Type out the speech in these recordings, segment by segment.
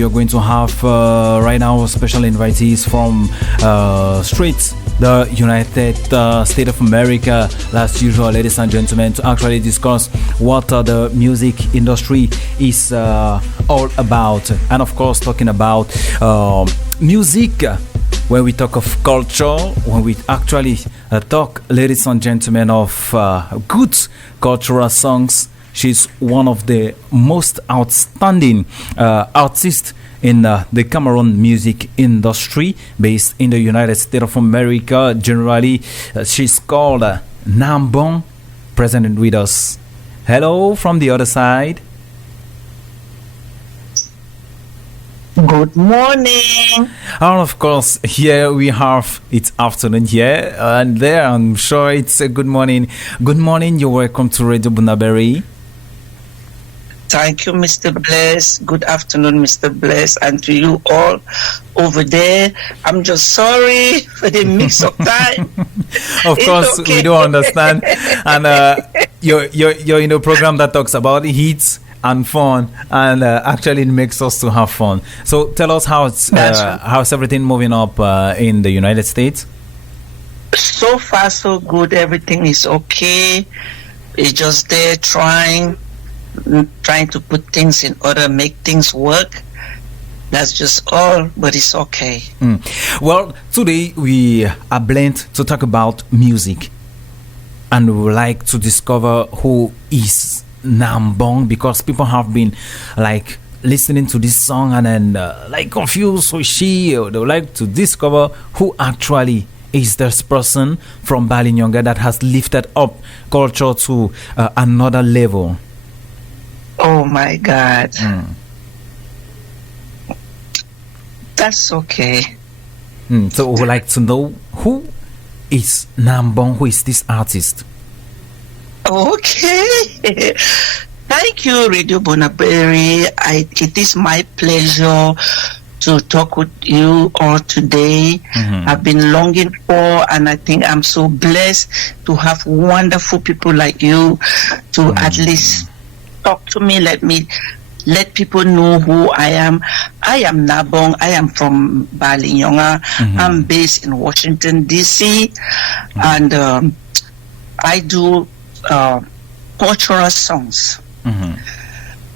we are going to have right now special invitees from straight the United States of America, as usual, ladies and gentlemen, to actually discuss what the music industry is all about. And of course, talking about music. When we talk of culture, when we actually talk, ladies and gentlemen, of good cultural songs, she's one of the most outstanding artists in the Cameroon music industry, based in the United States of America. Generally, she's called Nahbong, present with us. Hello from the other side. Good morning. And of course, here we have it's afternoon here, and there I'm sure it's a good morning. Good morning. You're welcome to Radio Bonaberi. Thank you, Mr. Bless. Good afternoon, Mr. Bless, and to you all over there. I'm just sorry for the mix-up time. Of course, okay. We do understand. And you're in a program that talks about hits and fun, and actually it makes us to have fun. So tell us how's everything moving up in the United States? So far, so good. Everything is okay. We're just there trying to put things in order, make things work. That's just all, but it's okay. Well, today we are blend to talk about music, and we would like to discover who is Nahbong, because people have been like listening to this song and then like confused who is she, or they would like to discover who actually is this person from Bali that has lifted up culture to another level. Oh my God. That's okay. So we would like to know who is Nahbong, who is this artist? Okay. Thank you, Radio Bonaberi. It is my pleasure to talk with you all today. I've been longing for, and I think I'm so blessed to have wonderful people like you to at least talk to me. Let people know who I am. I am Nahbong. I am from Bali. I'm based in Washington, D.C. And I do cultural songs.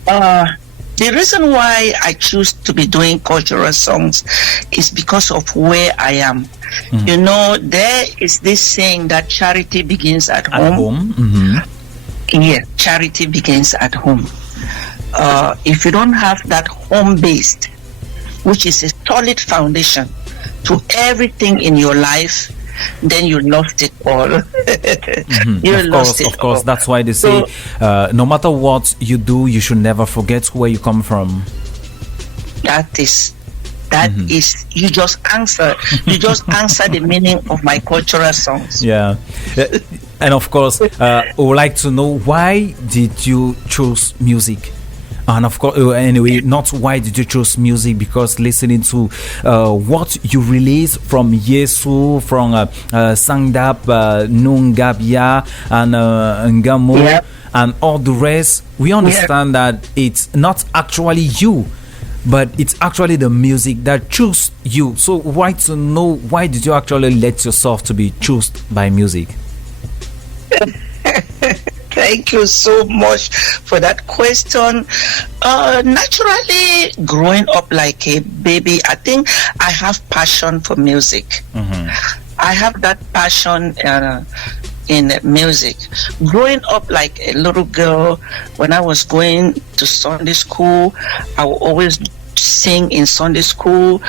The reason why I choose to be doing cultural songs is because of where I am. You know, there is this saying that charity begins at home. Yeah, charity begins at home. If you don't have that home based, which is a solid foundation to everything in your life, then you lost it all. Of course. That's why they say, no matter what you do, you should never forget where you come from. That is you just answer the meaning of my cultural songs. Yeah. And of course, we would like to know, why did you choose music? And of course, anyway, not why did you choose music, because listening to what you release from Yesu, from Sangdap, Nungabia, and Ngamo, and all the rest, we understand that it's not actually you, but it's actually the music that chose you. So why to know, why did you actually let yourself to be chosen by music? Thank you so much for that question. Naturally, growing up like a baby, I think I have passion for music. I have that passion in music. Growing up like a little girl, when I was going to Sunday school, I would always sing in Sunday school.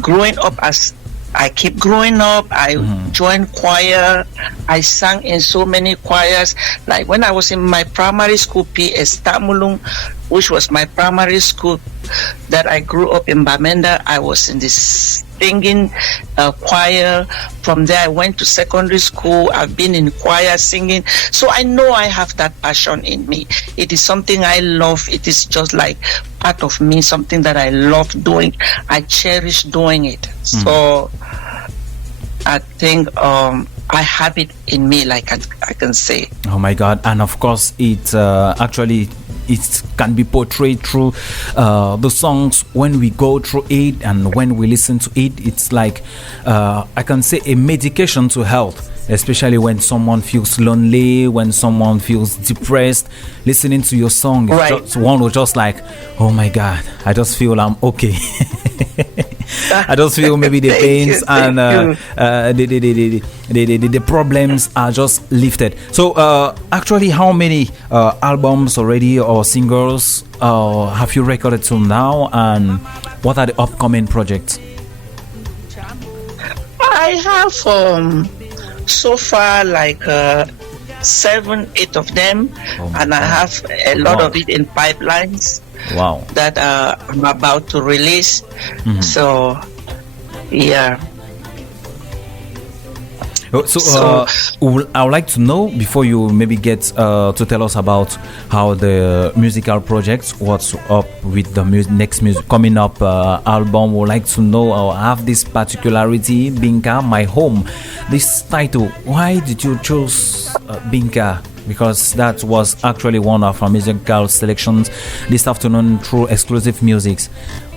Growing up, as I keep growing up, I joined choir. I sang in so many choirs. Like when I was in my primary school, P.S. Tamulung, which was my primary school that I grew up in Bamenda, I was in this singing choir. From there, I went to secondary school. I've been in choir singing. So I know I have that passion in me. It is something I love. It is just like part of me, something that I love doing. I cherish doing it. So I think I have it in me, like I can say. Oh my God. And of course, it actually it can be portrayed through the songs. When we go through it and when we listen to it, it's like I can say a medication to health, especially when someone feels lonely, when someone feels depressed. Listening to your song, one was just like, oh my God, I just feel I'm okay. I just feel maybe the pains and the problems are just lifted. So actually, how many albums already or singles have you recorded till now, and what are the upcoming projects? I have so far like 7-8 of them, and I have a lot of it in pipelines. Wow. That I'm about to release. So yeah. So I would like to know, before you maybe get to tell us about how the musical projects, what's up with the next music coming up album. Would like to know, or have this particularity, Binka, My Home. This title, why did you choose Binka? Because that was actually one of our musical selections this afternoon through Exclusive Musics.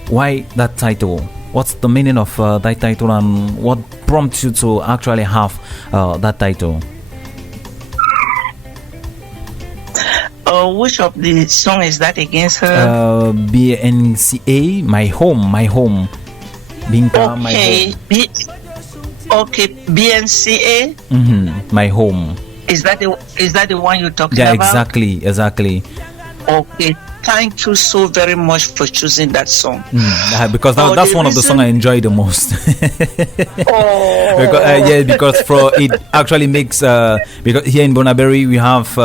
Why that title? What's the meaning of that title, and what prompts you to actually have that title? Which of the song is that against her? BNCA, My Home, My Home. Binka, My Home. Okay, BNCA. My Home. Is that the one you're talking about? Yeah, exactly. Okay. Thank you so very much for choosing that song. Because that's one of the songs I enjoy the most. Because for it actually makes because here in Bonaberi we have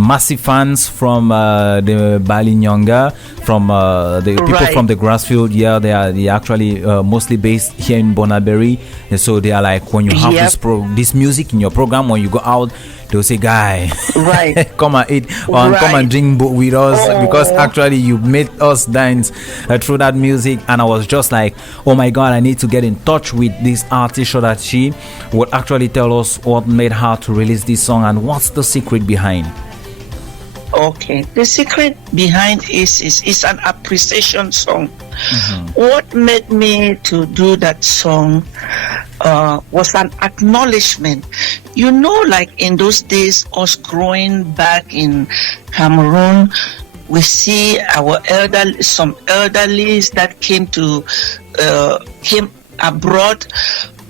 massive fans from the Bali Nyonga, from the people from the grassfield. Yeah, they are actually mostly based here in Bonaberi, and so they are like, when you have this music in your program, when you go out, they'll say, guy, come and eat or come and drink with us, because actually you made us dance through that music. And I was just like, oh my God, I need to get in touch with this artist so that she would actually tell us what made her to release this song and what's the secret behind. Okay, the secret behind is an appreciation song. What made me to do that song was an acknowledgement. You know, like in those days, us growing back in Cameroon, we see some elderlies that came abroad,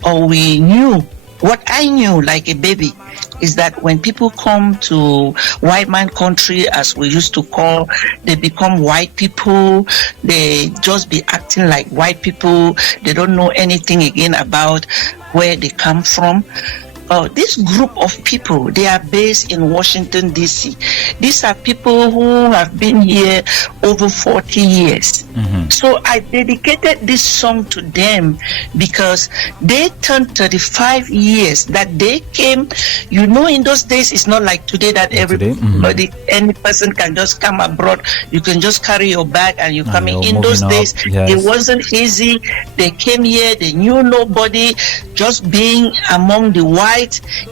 or we knew. What I knew like a baby is that when people come to white man country, as we used to call, they become white people. They just be acting like white people. They don't know anything again about where they come from. This group of people, they are based in Washington, D.C. These are people who have been here over 40 years. So I dedicated this song to them because they turned 35 years that they came. You know, in those days, it's not like today that everybody, any person can just come abroad. You can just carry your bag and you come in. In those days, it wasn't easy. They came here, they knew nobody. Just being among the whites,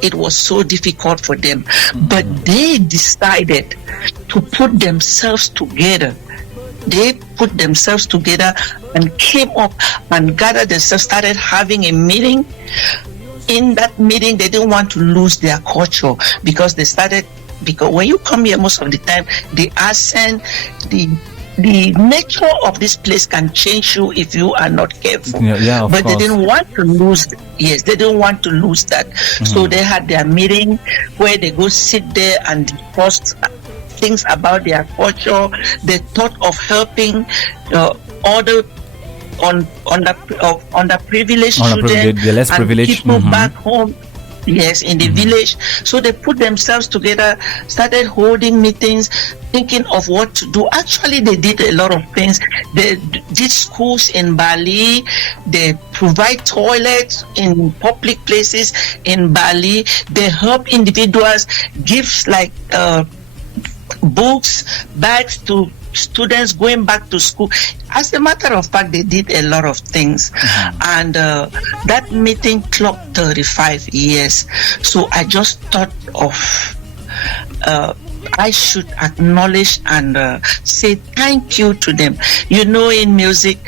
it was so difficult for them. But they decided to put themselves together. They put themselves together and came up and gathered themselves, started having a meeting. In that meeting, they didn't want to lose their culture, because because when you come here, most of the time, the accent, the nature of this place can change you if you are not careful. But they didn't want to lose. Yes, they didn't want to lose that. So they had their meeting where they go sit there and discuss things about their culture. They thought of helping other underprivileged children, the less privileged people back home. Yes, in the village. So they put themselves together, started holding meetings, thinking of what to do. Actually, they did a lot of things. They did schools in Bali. They provide toilets in public places in Bali. They help individuals, gives like books, bags to students going back to school. As a matter of fact, they did a lot of things. And that meeting clocked 35 years. So I just thought of I should acknowledge and say thank you to them. You know, in music,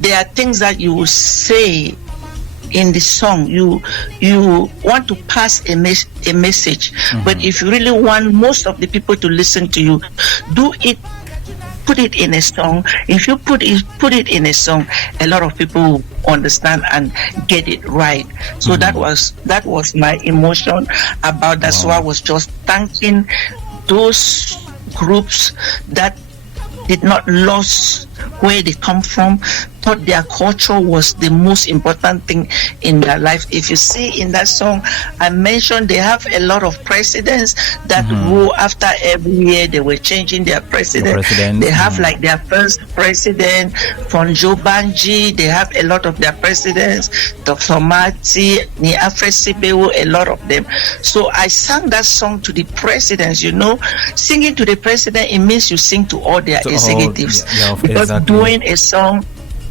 there are things that you will say in the song. You want to pass a message, but if you really want most of the people to listen to you, put it in a song. If you put it in a song, a lot of people will understand and get it right. So that was my emotion about that. So I was just thanking those groups that did not lose where they come from, thought their culture was the most important thing in their life. If you see in that song, I mentioned they have a lot of presidents that rule after every year. They were changing their president. They have like their first president, Fonjo Banji. They have a lot of their presidents, Dr. Mati, Niafre Sibewo, a lot of them. So I sang that song to the presidents. You know, singing to the president, it means you sing to all their executives. Because doing a song,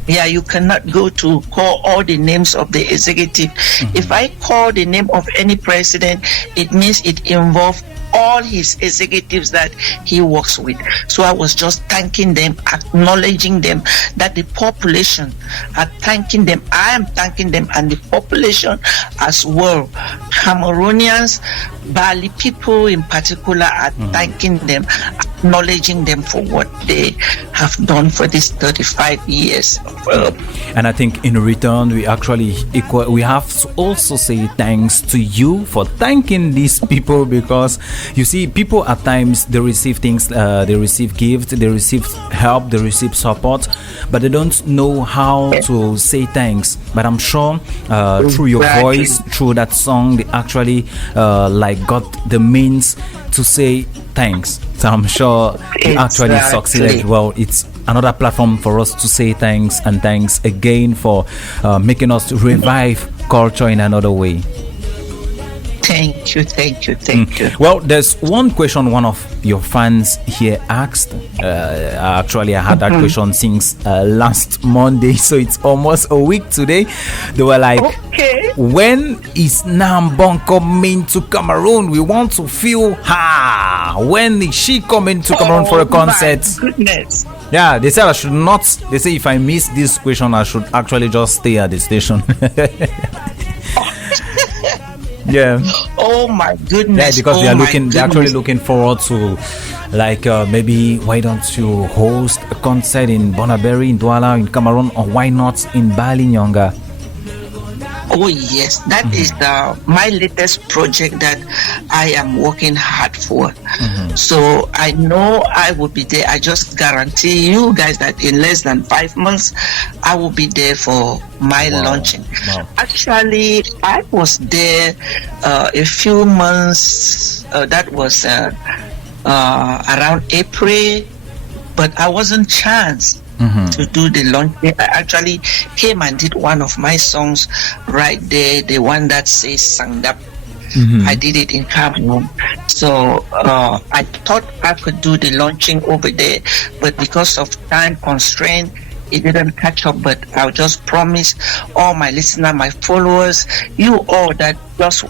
you cannot go to call all the names of the executive. If I call the name of any president, it means it involves all his executives that he works with. So I was just thanking them, acknowledging them, that the population are thanking them. I am thanking them, and the population as well. Cameroonians, Bali people in particular are thanking them, acknowledging them for what they have done for these 35 years. And I think in return, we have to also say thanks to you for thanking these people, because you see, people at times, they receive things, they receive gifts, they receive help, they receive support, but they don't know how to say thanks. But I'm sure through your voice, through that song, they actually got the means to say thanks. So I'm sure you actually succeeded. Well, it's another platform for us to say thanks, and thanks again for making us revive culture in another way. Thank you. Well, there's one question one of your fans here asked. Actually, I had that question since last Monday, so it's almost a week today. They were like, when is Nahbong coming to Cameroon? We want to feel her. When is she coming to Cameroon for a concert? My goodness. Yeah, they said I should not. They say if I miss this question, I should actually just stay at the station. Yeah. Oh my goodness. Yeah, because they're actually looking forward to, maybe why don't you host a concert in Bonaberi, in Douala, in Cameroon, or why not in Bali, Nyonga? Oh yes, that is my latest project that I am working hard for. So I know I will be there. I just guarantee you guys that in less than 5 months, I will be there for my launching. Wow. Actually, I was there a few months. That was around April, but I wasn't chanced to do the launch. I actually came and did one of my songs right there, the one that says Sangdap. I did it in Cameroon. So I thought I could do the launching over there, but because of time constraint, it didn't catch up. But I'll just promise all my listeners, my followers, you all, that just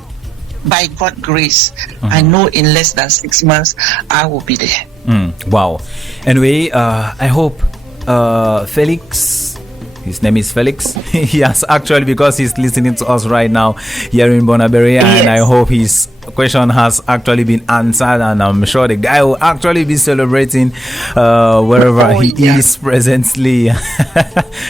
by God's grace, I know in less than 6 months I will be there. Wow. Anyway, I hope Felix, his name is Felix. Yes, actually, because he's listening to us right now here in Bonaberi, and I hope his question has actually been answered, and I'm sure the guy will actually be celebrating wherever he is presently.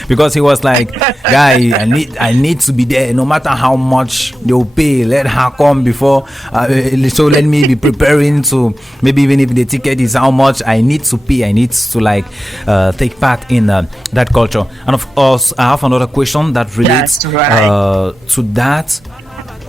Because he was like, guy, I need to be there no matter how much they'll pay. Let her come before, so let me be preparing to, maybe even if the ticket is how much, I need to pay, I need to take part in that culture. And of course, I have another question that relates to that.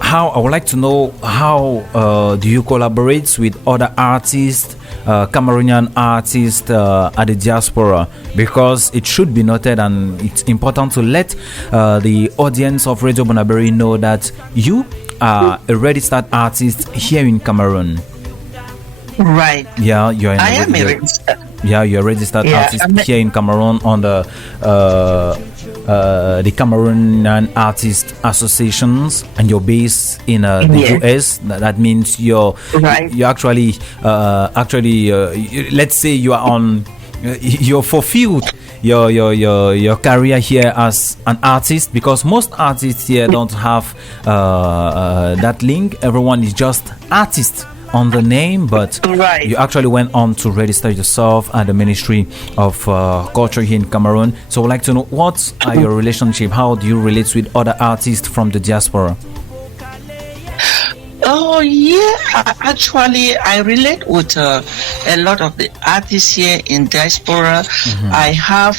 I would like to know, how do you collaborate with other artists, Cameroonian artists at the diaspora? Because it should be noted, and it's important to let the audience of Radio Bonaberi know that you are a registered artist here in Cameroon. Right. Yeah, you're. Yeah, you're a registered Yeah, artist here in Cameroon on the Cameroonian Artist Associations, and you're based in the yes, US. That means right, you actually let's say you are on you're fulfilled your career here as an artist, because most artists here don't have that link. Everyone is just artist on the name, but right. you actually went on to register yourself at the Ministry of Culture here in Cameroon. So I'd like to know, what are your relationship? How do you relate with other artists from the diaspora? Oh yeah, actually, I relate with a lot of the artists here in diaspora. I have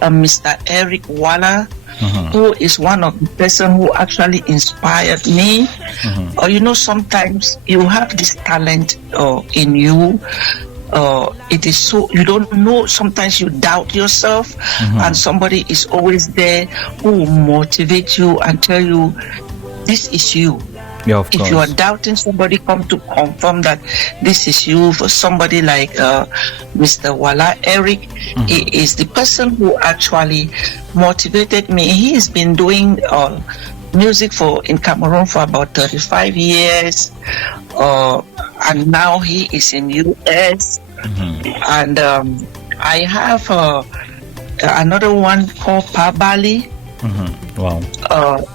Mr. Eric Walla, who is one of the person who actually inspired me. Or sometimes you have this talent in you. It is so you don't know. Sometimes you doubt yourself, and somebody is always there who will motivate you and tell you, "This is you." Yeah, of If course. you are doubting, somebody come to confirm that this is you. For somebody like Mr. Walla Eric, he is the person who actually motivated me. He has been doing music in Cameroon for about 35 years, and now he is in US. And I have another one called Bali. Wow.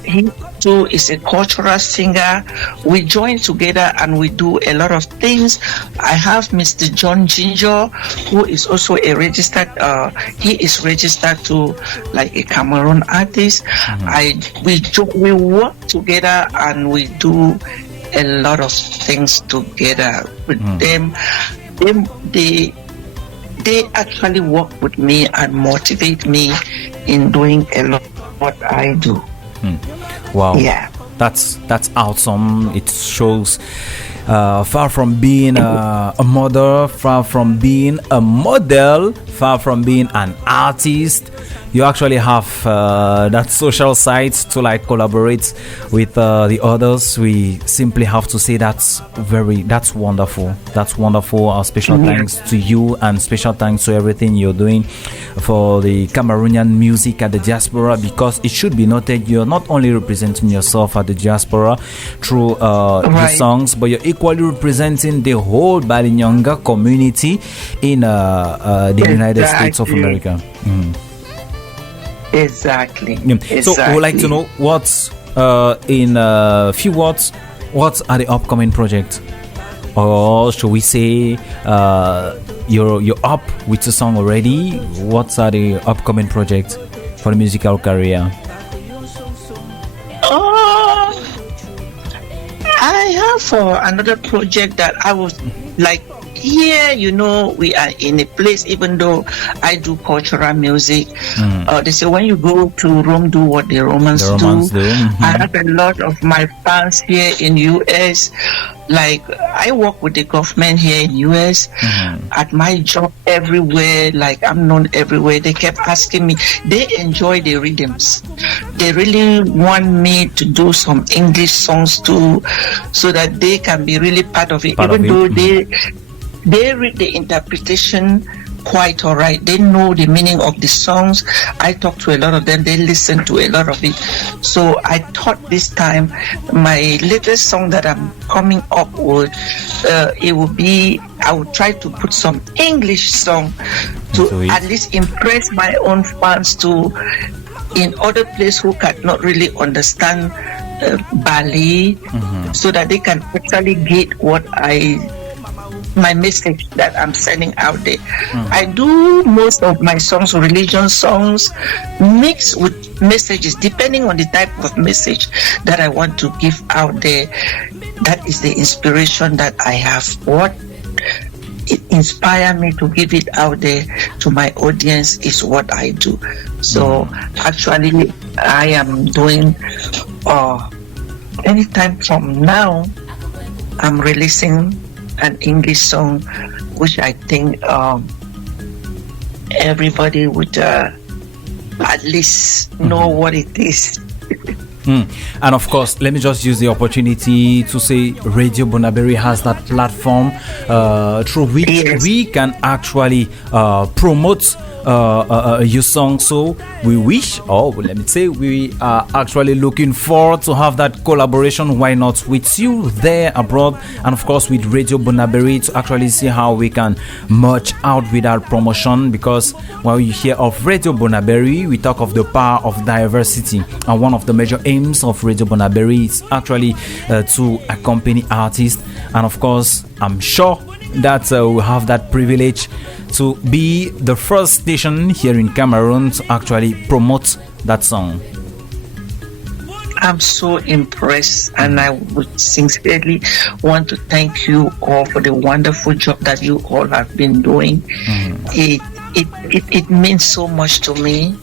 He too is a cultural singer. We join together and we do a lot of things. I have Mr. John Ginger, who is also a registered. He is registered to like a Cameroon artist. We work together and we do a lot of things together with them. They actually work with me and motivate me in doing a lot of what I do. Wow. Yeah. That's awesome. It shows far from being a mother, far from being a model, far from being an artist, you actually have that social side to like collaborate with the others. We simply have to say that's wonderful. That's wonderful. Special thanks to you, and special thanks to everything you're doing for the Cameroonian music at the diaspora, because it should be noted you're not only representing yourself at the diaspora through the songs, but you're equally representing the whole Balinyonga community in the United States of America. Exactly. So I would like to know what's in a few words, what are the upcoming projects, or should we say you're up with the song already? What are the upcoming projects for the musical career? I have another project that I was like. Here, we are in a place, even though I do cultural music, they say when you go to Rome, do what the Romans do. I have a lot of my fans here in US. Like, I work with the government here in US. At my job everywhere, like I'm known everywhere. They kept asking me, they enjoy the rhythms. They really want me to do some English songs too, so that they can be really part of it, even though they read the interpretation quite all right. They know the meaning of the songs. I talk to a lot of them. They listen to a lot of it. So I thought this time my latest song that I'm coming up with, it will be, I will try to put some English song to at least impress my own fans in other places who cannot really understand Bali, so that they can actually get my message that I'm sending out there. I do most of my songs, religion songs, mixed with messages, depending on the type of message that I want to give out there. That is the inspiration that I have. What it inspires me to give it out there to my audience is what I do. So actually, I am doing anytime from now, I'm releasing an English song, which I think everybody would at least know what it is. And of course, let me just use the opportunity to say Radio Bonaberi has that platform through which we can actually promote your song. So we wish, or let me say, we are actually looking forward to have that collaboration. Why not with you there abroad, and of course with Radio Bonaberi, to actually see how we can merge out with our promotion. Because when you hear of Radio Bonaberi, we talk of the power of diversity, and one of the major aims of Radio Bonaberi is actually to accompany artists. And of course, I'm sure that we have that privilege to be the first station here in Cameroon to actually promote that song. I'm so impressed, and I would sincerely want to thank you all for the wonderful job that you all have been doing. It means so much to me.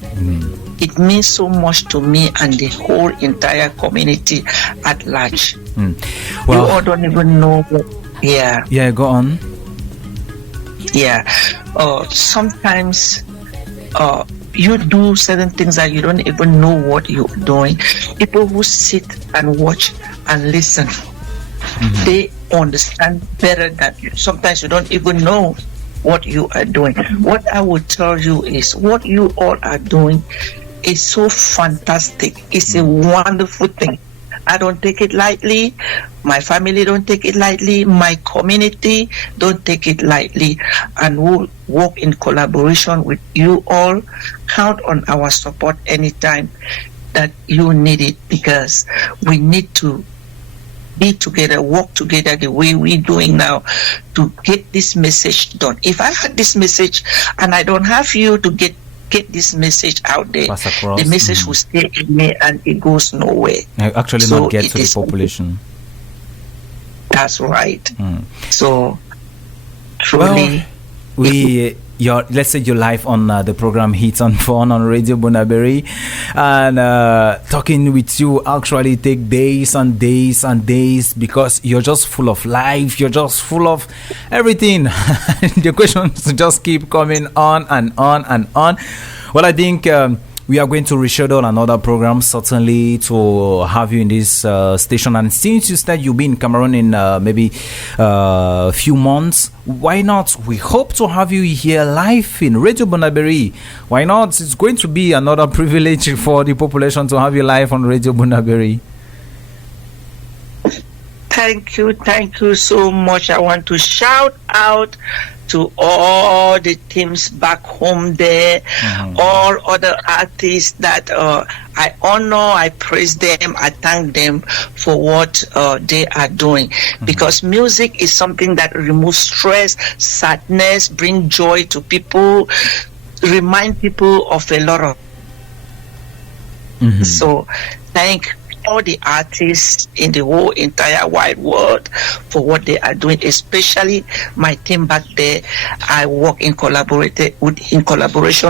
It means so much to me and the whole entire community at large. Well, you all don't even know. Yeah, go on. Yeah. Sometimes you do certain things that you don't even know what you're doing. People who sit and watch and listen, they understand better than you. Sometimes you don't even know what you are doing. What I would tell you is what you all are doing is so fantastic. It's a wonderful thing. I don't take it lightly. My family don't take it lightly. My community don't take it lightly. And we'll work in collaboration with you all. Count on our support anytime that you need it, because we need to be together, work together the way we're doing now to get this message done. If I had this message and I don't have you to get this message out there, the message will stay in me and it goes nowhere. Actually, so not get to the population. That's right. So truly, let's say you're live on the program Hits on Phone on Radio Bonaberi, and talking with you actually take days and days and days, because you're just full of life, you're just full of everything. The questions just keep coming on and on and on. Well, I think we are going to reschedule another program, certainly, to have you in this station. And since you said you'll be in Cameroon in maybe a few months, why not? We hope to have you here live in Radio Bonaberi. Why not? It's going to be another privilege for the population to have you live on Radio Bonaberi. Thank you so much. I want to shout out to all the teams back home there, all other artists that I honor, I praise them, I thank them for what they are doing. Because music is something that removes stress, sadness, bring joy to people, remind people of a lot of. So thank all the artists in the whole entire wide world for what they are doing, especially my team back there. I work in collaboration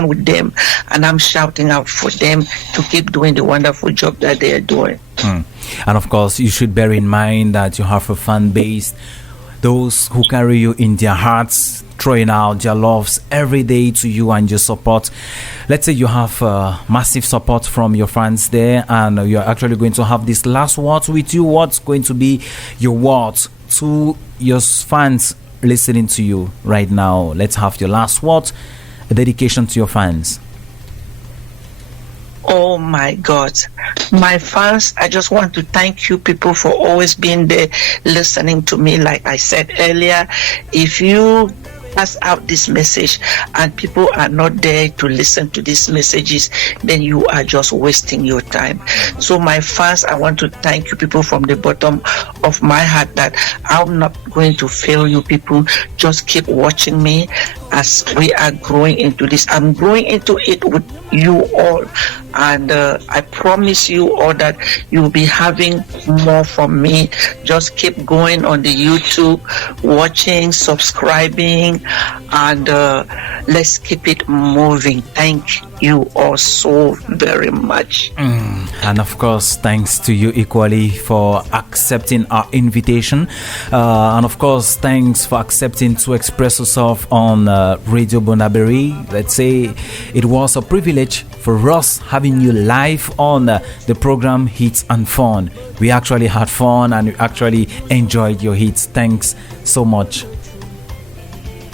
with them, and I'm shouting out for them to keep doing the wonderful job that they are doing. And of course, you should bear in mind that you have a fan base, those who carry you in their hearts, throwing out their loves every day to you and your support. Let's say you have massive support from your fans there, and you're actually going to have this last word with you. What's going to be your words to your fans listening to you right now? Let's have your last word, a dedication to your fans. Oh my God, my fans, I just want to thank you people for always being there listening to me. Like I said earlier, if you pass out this message and people are not there to listen to these messages, then you are just wasting your time. So my fans, I want to thank you people from the bottom of my heart that I'm not going to fail you people. Just keep watching me as we are growing into this. I'm growing into it with you all, and I promise you all that you'll be having more from me. Just keep going on the YouTube, watching, subscribing, and let's keep it moving. Thank you all so very much. And of course, thanks to you equally for accepting our invitation. And of course, thanks for accepting to express yourself on Radio Bonaberi. Let's say it was a privilege for us having you live on the program Hits and Fun. We actually had fun and we actually enjoyed your hits. Thanks so much.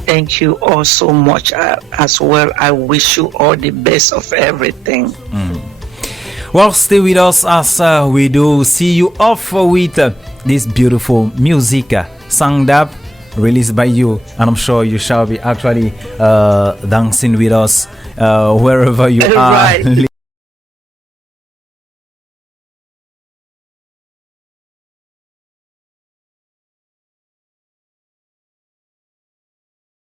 Thank you all so much as well. I wish you all the best of everything. Well, stay with us as we do see you off with this beautiful music, Sang Dab, released by you. And I'm sure you shall be actually dancing with us wherever you are. Right.